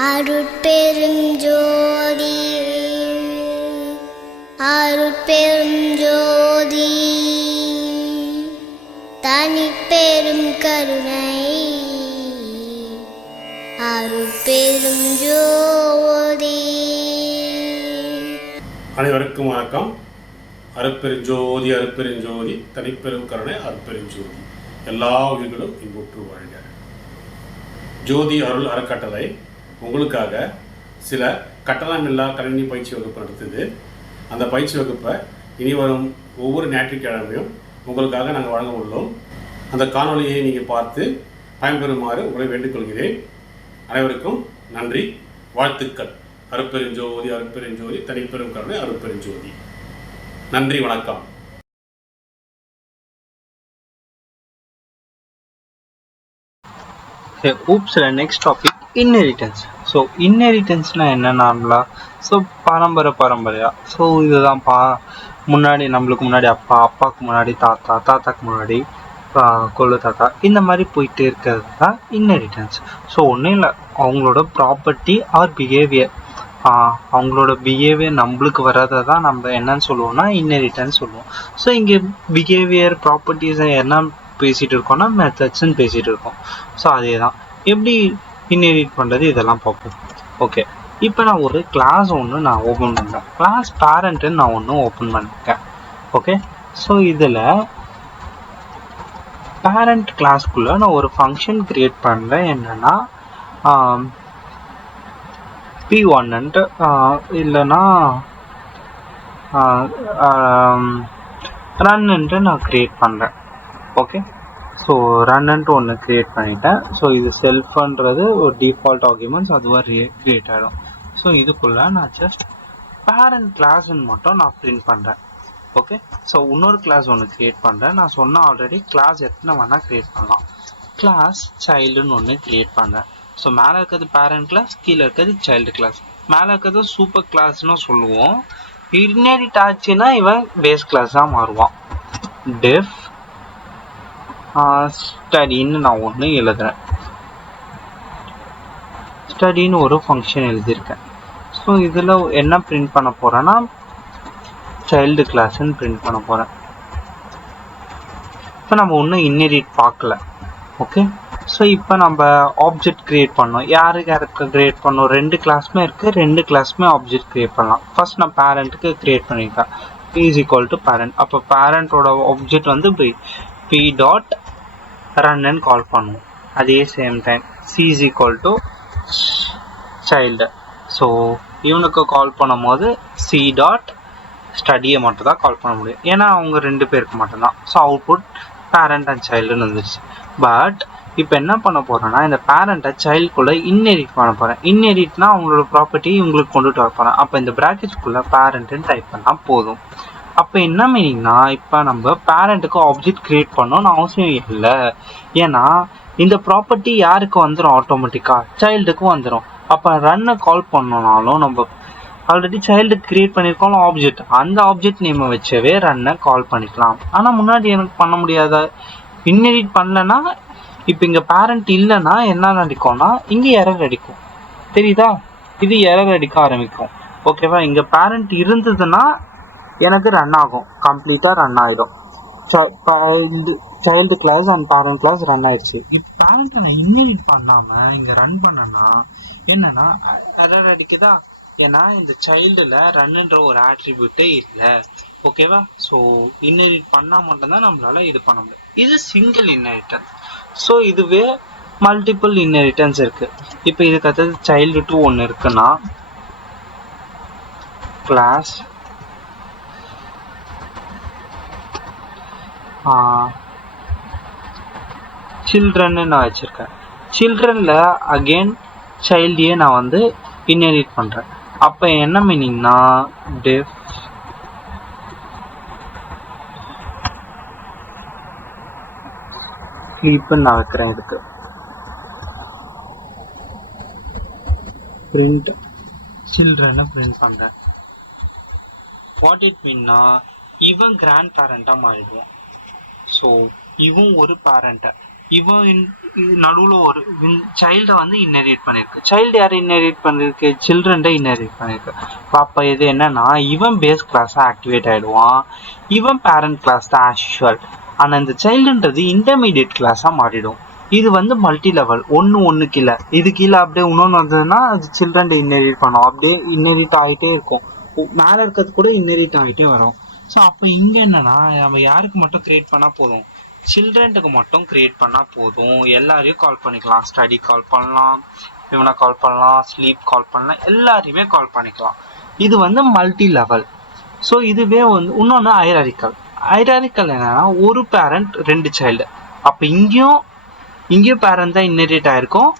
அருட்பெருஞ்சோதி அருட்பெருஞ்சோதி தனிப்பெரும் கருணை அருட்பெருஞ்சோதி. அனைவருக்கும் வணக்கம். அருட்பெருஞ்சோதி அருட்பெருஞ்சோதி தனிப்பெரும் கருணை அருட்பெருஞ்சோதி. எல்லா உயிர்களும் இன்புற்று வாழ்க. ஜோதி அருள் அறக்கட்டளை உங்களுக்காக சில கட்டணமில்லா கணினி பயிற்சி வகுப்பு நடத்துது. அந்த பயிற்சி வகுப்பை இனி வரும் ஒவ்வொரு ஞாயிற்றுக்கிழமையும் உங்களுக்காக நாங்கள் வழங்க உள்ளோம். அந்த காணொலியை நீங்கள் பார்த்து பயன்பெறுமாறு உங்களை வேண்டிக்கொள்கிறேன். அனைவருக்கும் நன்றி, வாழ்த்துக்கள். அருட்பெருஞ்சோதி அருட்பெருஞ்சோதி தனிப்பெரும் கருணை அருட்பெருஞ்சோதி. நன்றி, வணக்கம். Next topic, inheritance. So inheritance என்ன நார்மலாக பரம்பரையா இதுதான் முன்னாடி நம்மளுக்கு முன்னாடி அப்பாவுக்கு முன்னாடி தாத்தாக்கு முன்னாடி கொள்ளு தாத்தா இந்த மாதிரி போயிட்டு இருக்கிறது தான் இன்ஹெரிட்டன்ஸ். ஒன்றும் இல்லை, அவங்களோட ப்ராப்பர்ட்டி ஆர் பிஹேவியர், அவங்களோட பிஹேவியர் நம்மளுக்கு வர்றதை தான் நம்ம என்னன்னு சொல்லுவோம்னா இன்ஹெரிட்டன்ஸ் சொல்லுவோம். இங்கே பிஹேவியர் ப்ராப்பர்ட்டிஸ் என்ன பேசிகிட்டு இருக்கோம்னா மெத்தட்ஸ்ன்னு பேசிகிட்டு இருக்கோம். அதே தான் எப்படி இன்ஹெரிட் பண்ணுறது இதெல்லாம் பார்ப்போம். ஓகே, இப்போ நான் ஒரு கிளாஸ் ஒன்று நான் ஓப்பன் பண்ணுறேன். கிளாஸ் பேரண்ட்டுன்னு நான் ஒன்று ஓப்பன் பண்ணியிருக்கேன். ஓகே, இதில் பேரண்ட் கிளாஸ்க்குள்ளே நான் ஒரு ஃபங்க்ஷன் க்ரியேட் பண்ணுறேன். என்னென்னா P1 இல்லைன்னா ரன்னுன்ட்டு நான் க்ரியேட் பண்ணுறேன். ஓகே, ரன்னுன்ட்டு ஒன்று க்ரியேட் பண்ணிட்டேன். இது செல்ஃப்ன்றது ஒரு டிஃபால்ட் ஆர்குமெண்ட்ஸ் அதுவாக க்ரியேட் ஆகிடும். இதுக்குள்ளே நான் ஜஸ்ட் பேரண்ட் கிளாஸ்ன்னு மட்டும் நான் பிரிண்ட் பண்ணுறேன். ஓகே, இன்னொரு கிளாஸ் ஒன்று க்ரியேட் பண்ணுறேன். நான் சொன்ன ஆல்ரெடி கிளாஸ் எத்தனை வேணால் க்ரியேட் பண்ணலாம். கிளாஸ் சைல்டுன்னு ஒன்று க்ரியேட் பண்ணுறேன். மேலே இருக்கிறது பேரண்ட் கிளாஸ், கீழே இருக்கிறது சைல்டு கிளாஸ். மேலே இருக்கிறது சூப்பர் கிளாஸ்னு சொல்லுவோம். இன்ஹெரிட் ஆச்சுன்னா இவன் பேஸ் கிளாஸாக மாறுவான். டெஃப் ஸ்டடின்னு நான் ஒன்று எழுதுறேன். ஸ்டடின்னு ஒரு ஃபங்க்ஷன் எழுதியிருக்கேன். இதில் என்ன பிரிண்ட் பண்ண போகிறேன்னா சைல்டு கிளாஸ்ன்னு பிரிண்ட் பண்ண போகிறேன். இப்போ நம்ம ஒன்றும் இன்ஹெரிட் பார்க்கல. ஓகே, இப்போ நம்ம ஆப்ஜெக்ட் க்ரியேட் பண்ணோம். யாருக்கு க்ரியேட் பண்ணோம்? ரெண்டு கிளாஸுமே இருக்குது, ரெண்டு கிளாஸுமே ஆப்ஜெக்ட் க்ரியேட் பண்ணலாம். ஃபர்ஸ்ட் நான் பேரண்ட்டுக்கு க்ரியேட் பண்ணியிருக்கேன். Is equal to parent. அப்போ பேரண்ட்டோட ஆப்ஜெக்ட் வந்து p டாட் ரன்னு கால் பண்ணுவோம். அதே same time c is equal to child. இவனுக்கு கால் பண்ணும் போது c டாட் ஸ்டடியை மட்டும் தான் கால் பண்ண முடியும், ஏன்னா அவங்க ரெண்டு பேருக்கு மட்டும்தான். அவுட்புட் பேரண்ட் அண்ட் சைல்டுன்னு வந்துருச்சு. பட் இப்போ என்ன பண்ண போகிறேன்னா இந்த பேரண்ட்டை சைல்டுக்குள்ளே இன்ஹெரிட் பண்ண போகிறேன். இன்ஹெரிட்னா அவங்களோட ப்ராப்பர்ட்டி இவங்களுக்கு கொண்டுட்டு வர போகிறேன். அப்போ இந்த ப்ராக்கெட்ஸ்குள்ளே பேரண்ட்டுன்னு டைப் பண்ணால் போதும். அப்போ என்ன மீனிங்னா இப்போ நம்ம பேரண்ட்டுக்கு ஆப்ஜெக்ட் க்ரியேட் பண்ணணும்னு அவசியம் இல்லை. ஏன்னா இந்த ப்ராப்பர்ட்டி யாருக்கு வந்துடும்? ஆட்டோமேட்டிக்காக சைல்டுக்கும் வந்துடும். அப்போ ரன்னை கால் பண்ணனாலும் நம்ம ஆல்ரெடி சைல்டு கிரியேட் பண்ணியிருக்கோம் ஆப்ஜெக்ட், அந்த ஆப்ஜெக்ட் நேமை வச்சவே ரன்னை கால் பண்ணிக்கலாம். ஆனால் முன்னாடி எனக்கு பண்ண முடியாத இன்ஹெரிட் பண்ணலன்னா இப்போ இங்கே பேரண்ட் இல்லைன்னா என்ன அடிக்கும்னா இங்கே எரர் அடிக்கும். தெரியுதா? இது எரர் அடிக்க ஆரம்பிக்கும். ஓகேவா? இங்கே பேரண்ட் இருந்ததுன்னா எனக்கு ரன் ஆகும், கம்ப்ளீட்டாக ரன் ஆகிடும். Child class and parent class run ஆயிடுச்சு. இப்போ பேரண்ட்டை நான் இன்ஹெரிட் பண்ணாமல் இங்கே ரன் பண்ணனா என்னன்னா எரர் அடிக்குதா? ஏன்னா இந்த சைல்டில் ரன்னுன்ற ஒரு ஆட்ரிபியூட்டே இல்லை. ஓகேவா? இன்ஹெரிட் பண்ணால் மட்டும்தான் நம்மளால இது பண்ண முடியும். இது சிங்கிள் இன்ஹெரிட்டன்ஸ். இதுவே மல்டிபிள் இன்ஹெரிட்டன்ஸ் இருக்கு. இப்போ இதுக்கு அடுத்தது சைல்டு 2 ஒன்று இருக்குன்னா கிளாஸ் சில்ட்ரன்னு நான் வச்சிருக்கேன். சில்ட்ரன்ல அகெயின் சைல்டையே நான் வந்து இன்ஹெரிட் பண்றேன். அப்போ என்ன மீனிங்னா டெஃப் ஸ்லீப்னு நான் வைக்கிறேன். இதுக்கு பிரிண்ட் சில்ட்ரனை பிரிண்ட் பண்றேன். வாட் இட் மீன்னா இவன் கிராண்ட் பேரண்டா மாறிடுவான். இவன் ஒரு பேரண்ட்டை இவன் நடுவில் ஒரு சைல்டை வந்து இன்னெரிட் பண்ணியிருக்கு. சைல்டு யார் இன்னெரிட் பண்ணிருக்கு? சில்ட்ரன் இன்னெரிட் பண்ணியிருக்கு. அப்போ இது என்னன்னா இவன் பேஸ் கிளாஸாக ஆக்டிவேட் ஆகிடுவான், இவன் பேரண்ட் கிளாஸ் தான் ஆஸ் யூஷுவல். ஆனால் இந்த சைல்டுன்றது இன்டர்மீடியட் கிளாஸாக மாறிடும். இது வந்து மல்டி லெவல், ஒன்று கீழே, இது கீழே அப்படியே இன்னொன்று வந்ததுன்னா அது சில்ட்ரன் இன்னெரிட் பண்ணும், அப்படியே இன்னெரிட் ஆகிட்டே இருக்கும். மேலே இருக்கிறது கூட இன்னெரிட் ஆகிட்டே வரும். ஸோ அப்போ இங்கே என்னன்னா நம்ம யாருக்கு மட்டும் கிரியேட் பண்ணால் போதும்? சில்ட்ரனுக்கு மட்டும் கிரியேட் பண்ணால் போதும். எல்லாரையும் கால் பண்ணிக்கலாம். ஸ்டடி கால் பண்ணலாம், இவனை கால் பண்ணலாம், ஸ்லீப் கால் பண்ணலாம், எல்லாரையுமே கால் பண்ணிக்கலாம். இது வந்து மல்டி லெவல். ஸோ இதுவே வந்து இன்னொன்று ஹைராரிக்கல். ஹைராரிக்கல் என்னன்னா ஒரு பேரண்ட் 2 சைல்டு. அப்போ இங்கேயும் பேரண்ட் தான் இன்னெரிட் ஆயிருக்கும்,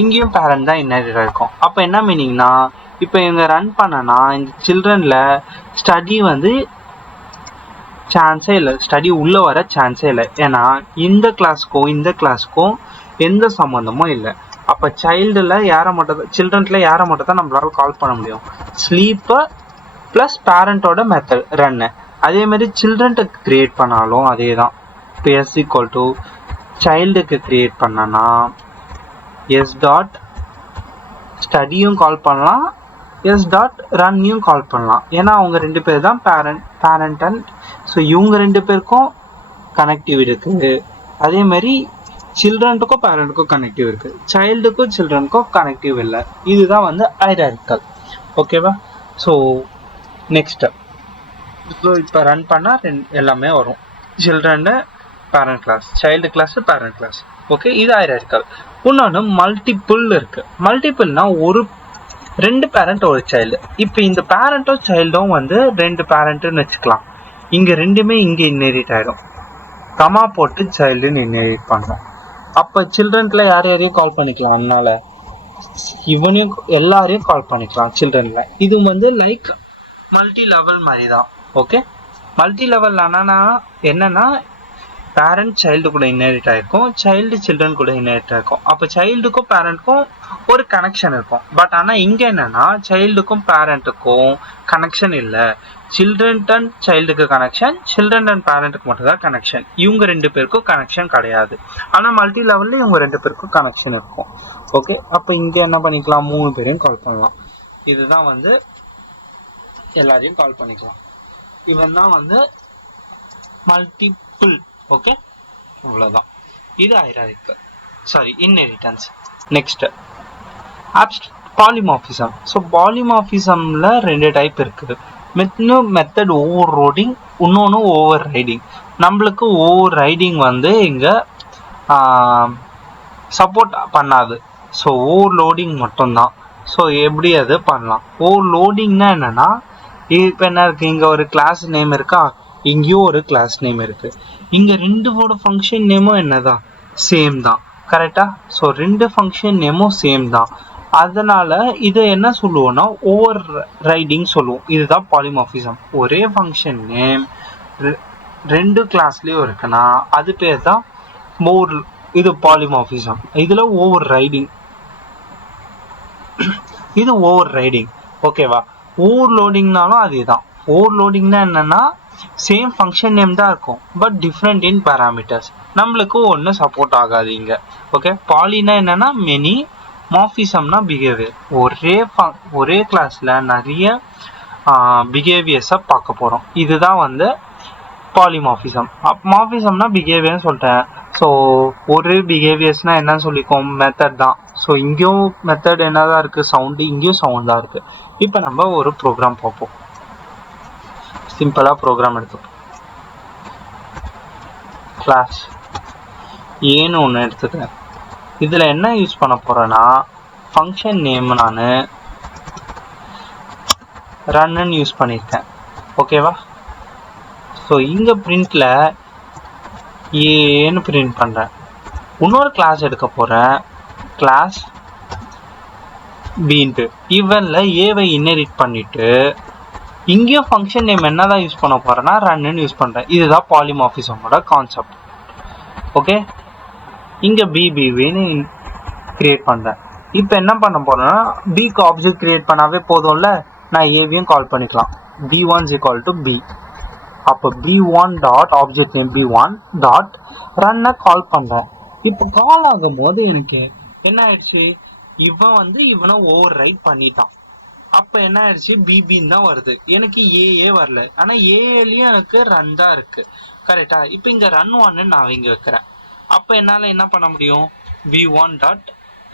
இங்கேயும் பேரண்ட் தான் இன்னெரிட் ஆயிருக்கும். அப்போ என்ன மீனிங்னா இப்போ இவங்க ரன் பண்ணனா இந்த சில்ட்ரன்ல ஸ்டடி வந்து சான்ஸே இல்லை, ஸ்டடி உள்ளே வர சான்ஸே இல்லை. ஏன்னா இந்த கிளாஸ்க்கும் எந்த சம்மந்தமும் இல்லை. அப்போ சில்ட்ரன்ல யாரை மட்டும் தான் நம்மளால கால் பண்ண முடியும்? ஸ்லீப்பர் ப்ளஸ் பேரண்டோட மெத்தட் ரன்னு. அதே மாதிரி சில்ட்ரன்ட்டுக்கு கிரியேட் பண்ணாலும் அதே தான். இப்போ எஸ் ஈக்குவல் டு சைல்டுக்கு கிரியேட் பண்ணனா எஸ் டாட் ஸ்டடியும் கால் பண்ணலாம், எஸ் டாட் ரன்னையும் கால் பண்ணலாம். ஏன்னா அவங்க 2 பேர் தான் பேரண்ட் அண்ட் ஸோ இவங்க 2 பேருக்கும் கனெக்டிவ் இருக்குது. அதே மாதிரி சில்ட்ரனுக்கும் பேரண்ட்டுக்கும் கனெக்டிவ் இருக்குது, சைல்டுக்கும் சில்ட்ரனுக்கும் கனெக்டிவ் இல்லை. இதுதான் வந்து ஹைரார்கிக்கல். ஓகேவா? ஸோ நெக்ஸ்ட் இப்போ ரன் பண்ணால் எல்லாமே வரும். Children parent class, child class, parent class. Okay, இது ஹைரார்கிக்கல். இன்னொன்று மல்டிபிள் இருக்கு. மல்டிபிள்னா 2 பேரண்ட் ஒரு சைல்டு. இப்போ இந்த பேரண்ட்டும் சைல்டும் வந்து 2 பேரண்ட்டுன்னு வச்சுக்கலாம். இங்கே ரெண்டுமே இங்கே இன்னெரிட் ஆகிடும். கமா போட்டு சைல்டுன்னு இன்னெரிட் பண்ணோம். அப்போ சில்ட்ரன்ல யாரையும் கால் பண்ணிக்கலாம், அதனால இவனையும் எல்லாரையும் கால் பண்ணிக்கலாம் சில்ட்ரன்ல. இது வந்து லைக் மல்டி லெவல் மாதிரி தான். ஓகே, மல்டி லெவல் என்னன்னா பேரண்ட் சைல்டு கூட இன்னெரிட் ஆயிருக்கும், சைல்டு சில்ட்ரன் கூட இன்னெரிட் ஆயிருக்கும். அப்போ சைல்டுக்கும் பேரண்ட்க்கும் ஒரு கனெக்ஷன் இருக்கும். பட் ஆனால் இங்கே என்னன்னா சைல்டுக்கும் பேரண்ட்டுக்கும் கனெக்ஷன் இல்லை. சில்ட்ரன் அண்ட் சைல்டுக்கு கனெக்ஷன், சில்ட்ரன் அண்ட் பேரண்ட்டுக்கு மட்டும் தான் கனெக்ஷன். இவங்க 2 பேருக்கும் கனெக்ஷன் கிடையாது. ஆனால் மல்டி லெவலில் இவங்க 2 பேருக்கும் கனெக்ஷன் இருக்கும். ஓகே, அப்போ இங்கே என்ன பண்ணிக்கலாம்? 3 பேரையும் கால் பண்ணலாம். இதுதான் வந்து எல்லாரையும் கால் பண்ணிக்கலாம். இவன் தான் வந்து மல்டிபிள். ஓகே, இவ்வளோதான். இது hierarchical, inheritance. Next polymorphism. So பாலிமார்பிசம்ல 2 டைப் இருக்குது. மெத்தட் ஓவர் ரோடிங், இன்னொன்று ஓவர் ரைடிங். நம்மளுக்கு ஓவர் ரைடிங் வந்து இங்கே சப்போர்ட் பண்ணாது. ஸோ ஓவர் லோடிங் மட்டும்தான். ஸோ எப்படி அது பண்ணலாம்? ஓவர் லோடிங்னா என்னன்னா இப்போ என்ன இருக்குது, இங்கே ஒரு கிளாஸ் நேம் இருக்கா, இங்கேயும் ஒரு கிளாஸ் நேம் இருக்குது. இங்கே 2 ஃபங்க்ஷன் நேமும் என்னதான் சேம் தான். கரெக்டா? ஸோ 2 ஃபங்க்ஷன் நேமும் சேம் தான். அதனால இதை என்ன சொல்லுவோம்னா ஓவர் ரைடிங் சொல்லுவோம். இதுதான் பாலிமார்பிசம். ஒரே ஃபங்க்ஷன் நேம் 2 கிளாஸ்லயும் இருக்குன்னா அது பேர் தான் இது பாலிமார்பிசம். இதுல ஓவர் ரைடிங், இது ஓவர் ரைடிங். ஓகேவா? ஓவர் லோடிங்னாலும் அதே தான். ஓவர் லோடிங்னா என்னன்னா சேம் ஃபங்க்ஷன் நேம் தான் இருக்கும், பட் டிஃப்ரெண்ட் இன் பேராமீட்டர்ஸ். நம்மளுக்கு ஒன்று சப்போர்ட் ஆகாது இங்கே. ஓகே, பாலினா என்னன்னா மெனி, மார்பிசம்னா பிஹேவியர். ஒரே கிளாஸில் நிறைய பிஹேவியர்ஸை பார்க்க போகிறோம். இதுதான் வந்து பாலிமார்பிசம். மார்பிசம்னா பிஹேவியர்னு சொல்லிட்டேன். ஸோ ஒரு பிஹேவியர்ஸ்னா என்னன்னு சொல்லிக்கோம், மெத்தட் தான். ஸோ இங்கேயும் மெத்தட் என்னதான் இருக்குது, சவுண்டு, இங்கேயும் சவுண்ட் தான் இருக்குது. இப்போ நம்ம ஒரு ப்ரோக்ராம் பார்ப்போம். சிம்பிளாக ப்ரோக்ராம் எடுத்துப்போம். கிளாஸ் ஏன்னு ஒன்று எடுத்துக்கிறேன். இதில் என்ன யூஸ் பண்ண போகிறேன்னா ஃபங்க்ஷன் நேம் நான் ரன்னு யூஸ் பண்ணியிருக்கேன். ஓகேவா? ஸோ இங்கே பிரிண்டில் ஏன்னு பிரிண்ட் பண்ணுறேன். இன்னொரு கிளாஸ் எடுக்க போகிறேன், கிளாஸ் பீன்ட்டு. இவனில் ஏவை இன்னெரிட் பண்ணிவிட்டு இங்கேயும் ஃபங்க்ஷன் நேம் என்னதான் யூஸ் பண்ண போகிறேன்னா ரன்னு யூஸ் பண்ணுறேன். இதுதான் பாலிமார்பிசமோட கான்செப்ட். ஓகே, இங்கே பிபின்னு கிரியேட் பண்ணுறேன். இப்போ என்ன பண்ண போகிறேன்னா பிக்கு ஆப்ஜெக்ட் கிரியேட் பண்ணாவே போதும்ல, நான் ஏவியும் கால் பண்ணிக்கலாம். b1 = b. அப்போ b1 dot object name b1 dot ரன்னை கால் பண்ணுறேன். இப்போ கால் ஆகும்போது எனக்கு என்ன ஆயிடுச்சு, இவனை ஓவர் ரைட் பண்ணிட்டான். அப்போ என்ன ஆயிடுச்சு, பிபின்னு தான் வருது, எனக்கு ஏஏ வரல. ஆனால் ஏஏலையும் எனக்கு ரன் தான் இருக்கு. கரெக்டா? இப்போ இங்கே ரன் ஒன்னு நான் இங்கே வைக்கிறேன். அப்போ என்னால் என்ன பண்ண முடியும், b1 டாட்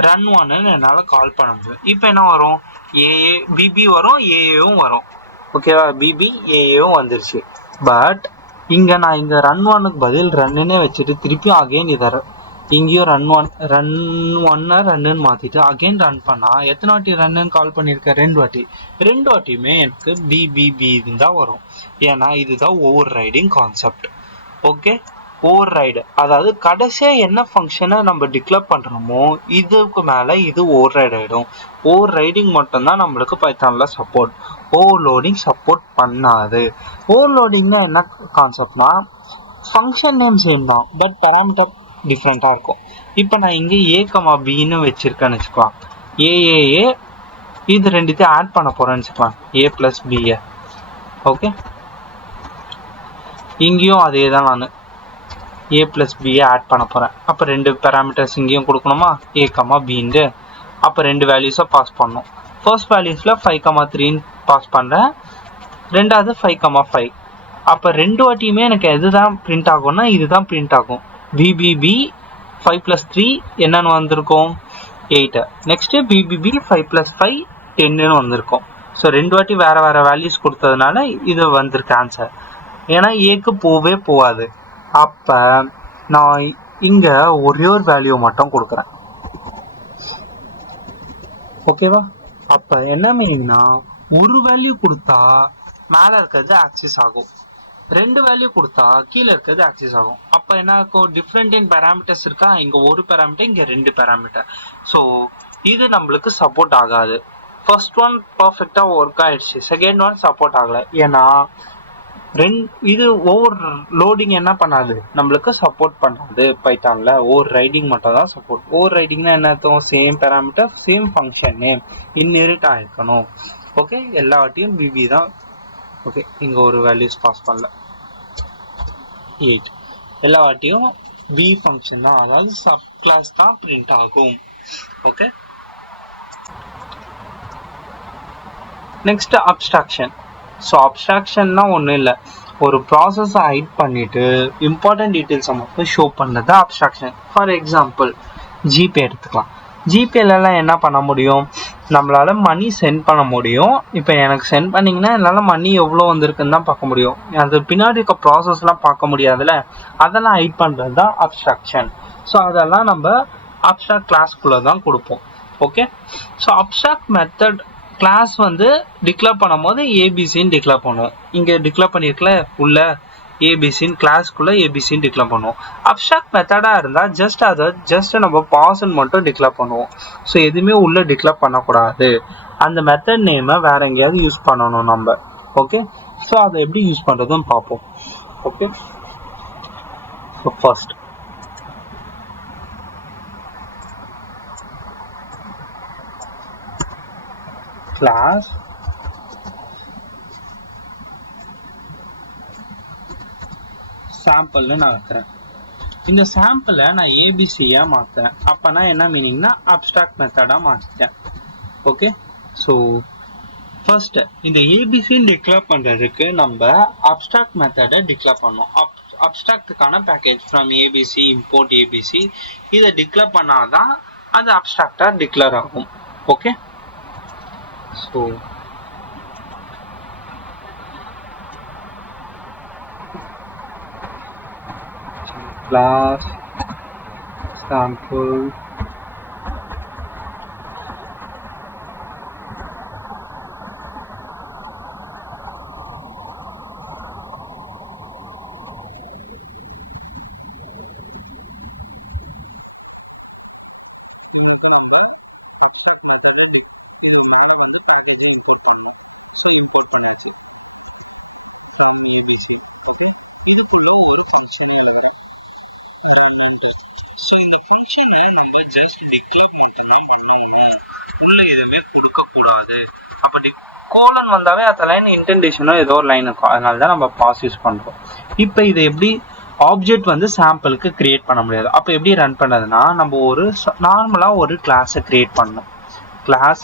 ரன் ஒன்னு என்னால் கால் பண்ண முடியும். இப்போ என்ன வரும், ஏஏ பிபி வரும், ஏஏவும் வரும். ஓகேவா? பிபி ஏஏவும் வந்துருச்சு. பட் இங்கே நான் இங்கே ரன் ஒன்னுக்கு பதில் ரன்னுன்னே வச்சுட்டு திருப்பியும் அகைன் இதை இங்கேயும் ரன்னுன்னு மாற்றிட்டு அகைன் ரன் பண்ணால் எத்தனை வாட்டி ரன்னுன்னு கால் பண்ணியிருக்கேன், 2 வாட்டி. 2 வாட்டியுமே எனக்கு பிபிபி தான் வரும். ஏன்னா இதுதான் overriding concept. Okay, override அதாவது கடைசியாக என்ன ஃபங்க்ஷனை நம்ம டிக்ளேர் பண்ணுறோமோ இதுக்கு மேலே இது ஓவர் ரைட் ஆகிடும். ஓவர் ரைடிங் மட்டும்தான் நம்மளுக்கு பைத்தானில் சப்போர்ட், ஓவர்லோடிங் சப்போர்ட் பண்ணாது. ஓவர்லோடிங்னா என்ன கான்செப்ட்னா, ஃபங்க்ஷன் நேம் சேம் தான், பட் பராமீட்டர் டிஃப்ரெண்ட்டாக இருக்கும். இப்போ நான் இங்கே ஏ கமா பின்னு வச்சுருக்கேன்னு வச்சுக்கலாம். ஏஏஏ இது ரெண்டுத்தையும் ஆட் பண்ண போகிறேன்னு வச்சுக்கலாம், ஏ ப்ளஸ் பிஏ. ஓகே, இங்கேயும் அதே தான், நான் ஏ ப்ளஸ் பிஏ ஆட் பண்ண போகிறேன். அப்போ 2 பேராமீட்டர்ஸ் இங்கேயும் கொடுக்கணுமா, ஏ கமா பின்ட்டு. அப்போ 2 வேல்யூஸை பாஸ் பண்ணணும். ஃபர்ஸ்ட் வேல்யூஸில் 5,3ன்னு பாஸ் பண்ணுறேன், ரெண்டாவது 5,5. அப்போ 2 வாட்டியுமே எனக்கு எது தான் பிரிண்ட் ஆகும்னா இதுதான் பிரிண்ட் ஆகும். பிபிபி 5 + 3 என்னன்னு வந்திருக்கும், 8. நெக்ஸ்ட்டு பிபிபி 5 + 5 10ன்னு வந்திருக்கும். ஸோ 2 வாட்டி வேறு வேறு வேல்யூஸ் கொடுத்ததுனால இது வந்திருக்கு ஆன்சர். ஏன்னா ஏக்கு போவே போகாது. அப்போ நான் இங்கே ஒரே ஒரு வேல்யூ மட்டும் கொடுக்குறேன். ஓகேவா? அப்போ என்ன மீனிங்னா, ஒரு வேல்யூ கொடுத்தா மேலே இருக்கிறது ஆக்சிஸ் ஆகும், 2 வேல்யூ கொடுத்தா கீழே இருக்கிறது ஆக்சிஸ் ஆகும். அப்போ என்ன இருக்கும், டிஃப்ரெண்ட் இன் பேராமீட்டர்ஸ் இருக்கா, இங்கே ஒரு பேராமீட்டர், இங்கே 2 பேராமீட்டர். ஸோ இது நம்மளுக்கு சப்போர்ட் ஆகாது. ஃபர்ஸ்ட் ஒன் பர்ஃபெக்டாக ஒர்க் ஆயிடுச்சு, செகண்ட் ஒன் சப்போர்ட் ஆகலை. ஏன்னா இது ஓவர் லோடிங் என்ன பண்ணாது, நம்மளுக்கு சப்போர்ட் பண்ணாது. பைத்தானில் ஓவர் ரைடிங் மட்டும் தான் சப்போர்ட். ஓவர் ரைடிங்னா என்ன அர்த்தம், same parameter same function name inherit ஆகிருக்கணும். ஓகே, எல்லா வாட்டியும் பிபி தான். ஓகே, இங்கே ஒரு வேல்யூஸ் பாஸ் பண்ணல, 8. எல்லா வாட்டியும் பி ஃபங்க்ஷன் தான், அதாவது சப் கிளாஸ் தான் பிரிண்ட் ஆகும். Okay, next abstraction. ஸோ அப்ஸ்ட்ராக்ஷன்னா ஒன்றும் இல்லை, ஒரு ப்ராசஸை ஹைட் பண்ணிவிட்டு இம்பார்ட்டன்ட் டீட்டெயில்ஸை மட்டும் ஷோ பண்ணுறது அப்ஸ்ட்ராக்ஷன். ஃபார் எக்ஸாம்பிள் ஜிபே எடுத்துக்கலாம். ஜிபேலலாம் என்ன பண்ண முடியும், நம்மளால் மணி சென்ட் பண்ண முடியும். இப்போ எனக்கு சென்ட் பண்ணிங்கன்னா என்னால் மணி எவ்வளோ வந்திருக்குன்னு தான் பார்க்க முடியும், அது பின்னாடி இருக்க ப்ராசஸ்லாம் பார்க்க முடியாதுல்ல. அதெல்லாம் ஹைட் பண்ணுறது தான் அப்ஸ்ட்ராக்ஷன். ஸோ அதெல்லாம் நம்ம அப்ஸ்ட்ராக்ட் கிளாஸ்க்குள்ளே தான் கொடுப்போம். Okay, so abstract method class declare பண்ணும்போது ஏபிசின்னு டிக்ளேர் பண்ணுவோம். இங்கே டிக்ளேர் பண்ணியிருக்கல உள்ள ஏபிசின்னு, கிளாஸ்க்குள்ளே ஏபிசின்னு டிக்ளேர் பண்ணுவோம். அப்ஸ்ட்ராக்ட் மெத்தடாக இருந்தால் ஜஸ்ட் நம்ம பாஸ்ன்னு மட்டும் டிக்ளேர் பண்ணுவோம். ஸோ எதுவுமே உள்ளே டிக்ளேர் பண்ணக்கூடாது. அந்த மெத்தட் நேமை வேற எங்கேயாவது யூஸ் பண்ணணும் நம்ம. ஓகே, ஸோ அதை எப்படி யூஸ் பண்ணுறதுன்னு பார்ப்போம். ஓகே, ஸோ ஃபர்ஸ்ட் கிளாஸ் சாம்பிள்னு நான் வைக்கிறேன். இந்த சாம்பிளை நான் ஏபிசியா மாத்துறேன். அப்பனா என்ன மீனிங்னா அப்ஸ்ட்ராக்ட் மெத்தடா மாத்திட்டேன். ஓகே, ஸோ ஃபர்ஸ்ட் இந்த ஏபிசின்னு டிக்ளேர் பண்றதுக்கு நம்ம அப்ஸ்ட்ராக்ட் மெத்தடை டிக்ளேர் பண்ணோம். அப்ஸ்ட்ராக்டுக்கான package from ABC import ABC, இதை டிக்ளேர் பண்ணாதான் அது அப்ஸ்ட்ராக்டா டிக்ளேர் ஆகும். ஓகே, ஸோ class sample உள்ள எதுவுமே கொடுக்க கூடாது. அப்படி கோலன் வந்தாவே அந்த லைன் இன்டென்டேஷனோ ஏதோ ஒரு லைன் இருக்கும், அதனால தான் நம்ம பாஸ் யூஸ் பண்றோம். இப்போ இதை எப்படி ஆப்ஜெக்ட் வந்து சாம்பிளுக்கு கிரியேட் பண்ண முடியாது. அப்போ எப்படி ரன் பண்ணதுன்னா, நம்ம ஒரு நார்மலா ஒரு கிளாஸை கிரியேட் பண்ணணும். கிளாஸ்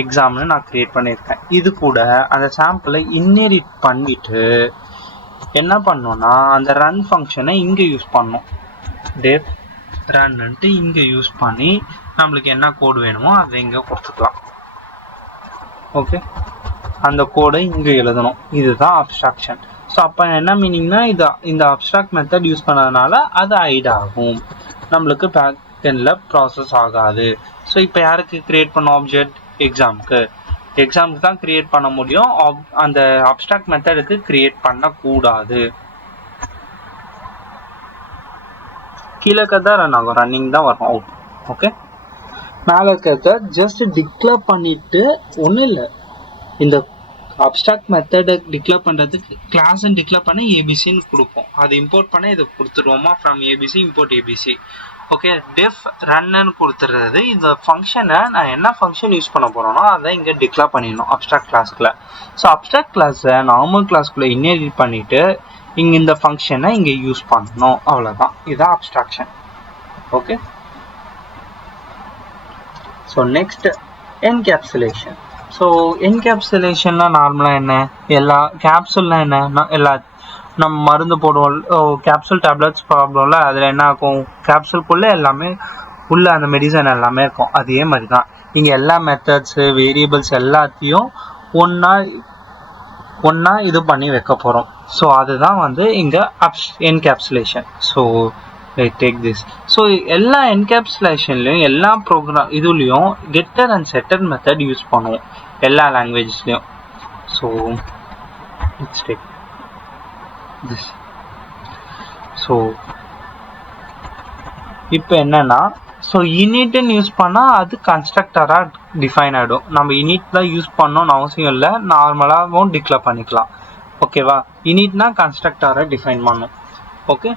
எக்ஸாம்னு நான் கிரியேட் பண்ணியிருக்கேன். இது கூட அந்த சாம்பிளை இன்ஹெரிட் பண்ணிட்டு என்ன பண்ணோம்னா, அந்த ரன் ஃபங்க்ஷனை இங்கே யூஸ் பண்ணோம். டெஃப் ரன்னுட்டு இங்கே யூஸ் பண்ணி நம்மளுக்கு என்ன கோடு வேணுமோ அதை இங்கே கொடுத்துக்கலாம். ஓகே, அந்த கோடை இங்கே எழுதணும். இதுதான் அப்ஸ்ட்ராக்ஷன். ஸோ அப்போ என்ன மீனிங்னா, இந்த அப்ஸ்ட்ராக்ட் மெத்தட் யூஸ் பண்ணதுனால அது ஹைட் ஆகும், நம்மளுக்கு பேக் எண்டில் ப்ராசஸ் ஆகாது. ஸோ இப்போ யாருக்கு கிரியேட் பண்ண ஆப்ஜெக்ட்? எக்ஸாமுக்கு தான் கிரியேட் பண்ண முடியும். அந்த அப்ஸ்ட்ராக்ட் மெத்தடுக்கு கிரியேட் பண்ணக்கூடாது. கீழே தான் ரன் ஆகும், ரன்னிங் தான் வரும் அவுட். ஓகே, மேலே இருக்கிறத ஜஸ்ட் டிக்ளேர் பண்ணிட்டு ஒன்றும் இல்லை, இந்த அப்ஸ்ட்ராக்ட் மெத்தடை டிக்ளேர் பண்ணுறதுக்கு கிளாஸ் டிக்ளேர் பண்ண ஏபிசின்னு கொடுப்போம். அதை இம்போர்ட் பண்ண இதை கொடுத்துருவோமா, from ABC import ABC. Okay, def ரன்னு கொடுத்துறது. இந்த ஃபங்க்ஷனை நான் என்ன ஃபங்க்ஷன் யூஸ் பண்ண போகிறோன்னா அதை இங்கே டிக்ளேர் பண்ணிடணும் அப்ஸ்ட்ராக்ட் கிளாஸ்க்குள்ள. ஸோ அப்ஸ்ட்ராக்ட் கிளாஸை நார்மல் கிளாஸ்க்குள்ளே இன்ஹெரிட் பண்ணிவிட்டு இங்கே இந்த ஃபங்க்ஷனை இங்கே யூஸ் பண்ணணும், அவ்வளோதான். இதுதான் abstraction. Okay, so next encapsulation. So என்கேப்சுலேஷன்னா நார்மலாக என்ன, எல்லா கேப்சூல்னால் என்ன, எல்லா நம்ம மருந்து போடுவோம் கேப்சூல் டேப்லெட்ஸ் ப்ராப்ளம்ல, அதில் என்ன ஆகும், கேப்சூல்குள்ளே எல்லாமே உள்ள அந்த மெடிசன் எல்லாமே இருக்கும். அதே மாதிரி தான் இங்கே எல்லா மெத்தட்ஸு வேரியபிள்ஸ் எல்லாத்தையும் ஒன்றா இது பண்ணி வைக்க போகிறோம். ஸோ அதுதான் வந்து இங்கே encapsulation. So take this. So எல்லா என்கேப்சுலேஷன்லையும் எல்லா ப்ரோக்ராம் இதுலேயும் getter and setter method use பண்ணுவோம் எல்லா லாங்குவேஜஸ்லையும். So it's take this. So இப்போ என்னன்னா, ஸோ இனிட்னு யூஸ் பண்ணால் அது கன்ஸ்ட்ரக்டராக டிஃபைன் ஆகிடும். நம்ம இனிட் தான் யூஸ் பண்ணணும்னு அவசியம் இல்லை, நார்மலாகவும் டிக்ளேர் பண்ணிக்கலாம். ஓகேவா, இனிட்னா கன்ஸ்ட்ரக்டரை டிஃபைன் பண்ணும். ஓகே,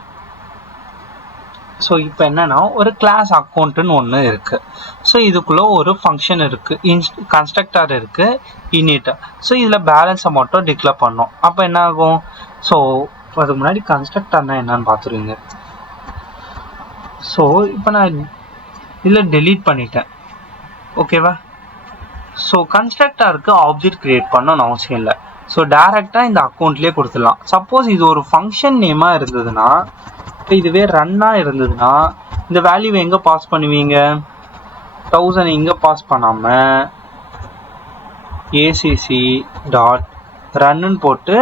ஸோ இப்போ என்னன்னா, ஒரு கிளாஸ் அக்கௌண்ட்டுன்னு ஒன்று இருக்குது. ஸோ இதுக்குள்ளே ஒரு ஃபங்க்ஷன் இருக்குது, கன்ஸ்ட்ரக்டர் இருக்குது, இனிட். ஸோ இதில் பேலன்ஸை மட்டும் டிக்ளேர் பண்ணோம். அப்போ என்ன ஆகும், ஸோ அதுக்கு முன்னாடி கன்ஸ்ட்ரக்டர்னா என்னன்னு பார்த்துருவீங்க. ஸோ இப்போ நான் இதில் டெலீட் பண்ணிட்டேன். ஓகேவா, ஸோ கன்ஸ்ட்ரக்டருக்கு ஆப்ஜெக்ட் கிரியேட் பண்ணணும்னு அவசியம் இல்லை. ஸோ டேரெக்டாக இந்த அக்கௌண்ட்லேயே கொடுத்துடலாம். சப்போஸ் இது ஒரு ஃபங்க்ஷன் நேமாக இருந்ததுன்னா, இப்போ இதுவே ரன்னாக இருந்ததுன்னா இந்த வேல்யூவை எங்கே பாஸ் பண்ணுவீங்க, 1000 இங்கே பாஸ் பண்ணாமல் ஏசிசி டாட் ரன்னு போட்டு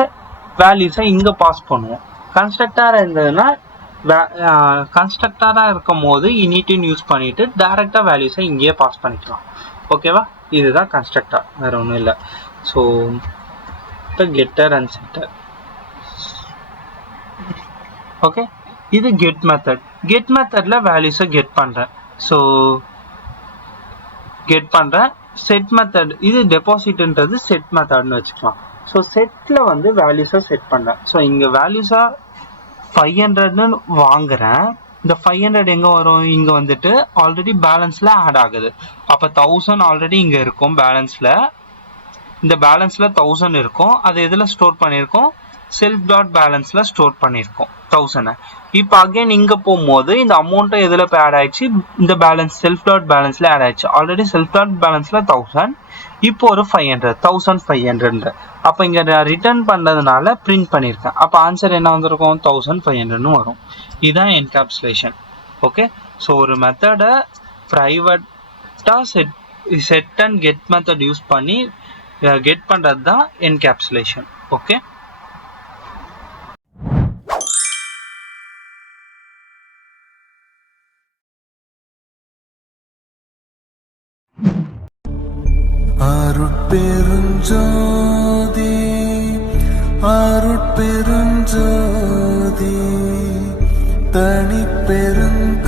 வேல்யூஸை இங்கே பாஸ் பண்ணுவோம். கன்ஸ்ட்ரக்டராக இருந்ததுன்னா கன்ஸ்ட்ரக்டராக இருக்கும் போது இனிட்டின்னு யூஸ் பண்ணிவிட்டு டேரெக்டாக வேல்யூஸை இங்கேயே பாஸ் பண்ணிக்கலாம். ஓகேவா, இதுதான் கன்ஸ்ட்ரக்டர், வேறு ஒன்றும் இல்லை. ஸோ இப்போ கெட்டர் அண்ட் செட்டர். ஓகே, இது கெட் மெத்தட். கெட் மெத்தடில் வேல்யூஸை கெட் பண்ணுறேன். ஸோ கெட் பண்ணுறேன். செட் மெத்தட், இது டெபாசிட்ன்றது செட் மெத்தட்னு வச்சுக்கலாம். ஸோ செட்டில் வந்து வேல்யூஸை செட் பண்ணுறேன். ஸோ இங்கே வேல்யூஸாக 500ன்னு வாங்குறேன். இந்த 500 எங்கே வரும், இங்கே வந்துட்டு ஆல்ரெடி பேலன்ஸில் ஆட் ஆகுது. அப்போ 1000 ஆல்ரெடி இங்கே இருக்கும் பேலன்ஸில். இந்த பேலன்ஸில் 1000 இருக்கும். அது எதில் ஸ்டோர் பண்ணியிருக்கோம், செல்ஃப் டாட் பேலன்ஸில் ஸ்டோர் பண்ணியிருக்கோம் 1000. இப்போ அகைன் இங்கே போகும்போது இந்த அமௌண்ட்டை எதில் இப்போ ஆட் ஆயிடுச்சு, இந்த பேலன்ஸ் செல்ஃப் டாட் பேலன்ஸில் ஆட் ஆயிடுச்சு. ஆல்ரெடி செல்ஃப் டாட் பேலன்ஸில் 1000, இப்போ ஒரு 500, 1500. அப்போ இங்கே நான் ரிட்டர்ன் பண்ணுறதுனால பிரிண்ட் பண்ணியிருக்கேன். அப்போ ஆன்சர் என்ன வந்திருக்கும், 1500ன்னு வரும். இதுதான் என்கேப்சுலேஷன். ஓகே, ஸோ ஒரு மெத்தடை ப்ரைவேட்டாக set and get method use பண்ணி கெட் பண்ணுறது தான் என்கேப்சுலேஷன். ஓகே, அருட்பெருஞ்சோதி அருட்பெருஞ்சோதி தனிப்பெருங்கருணை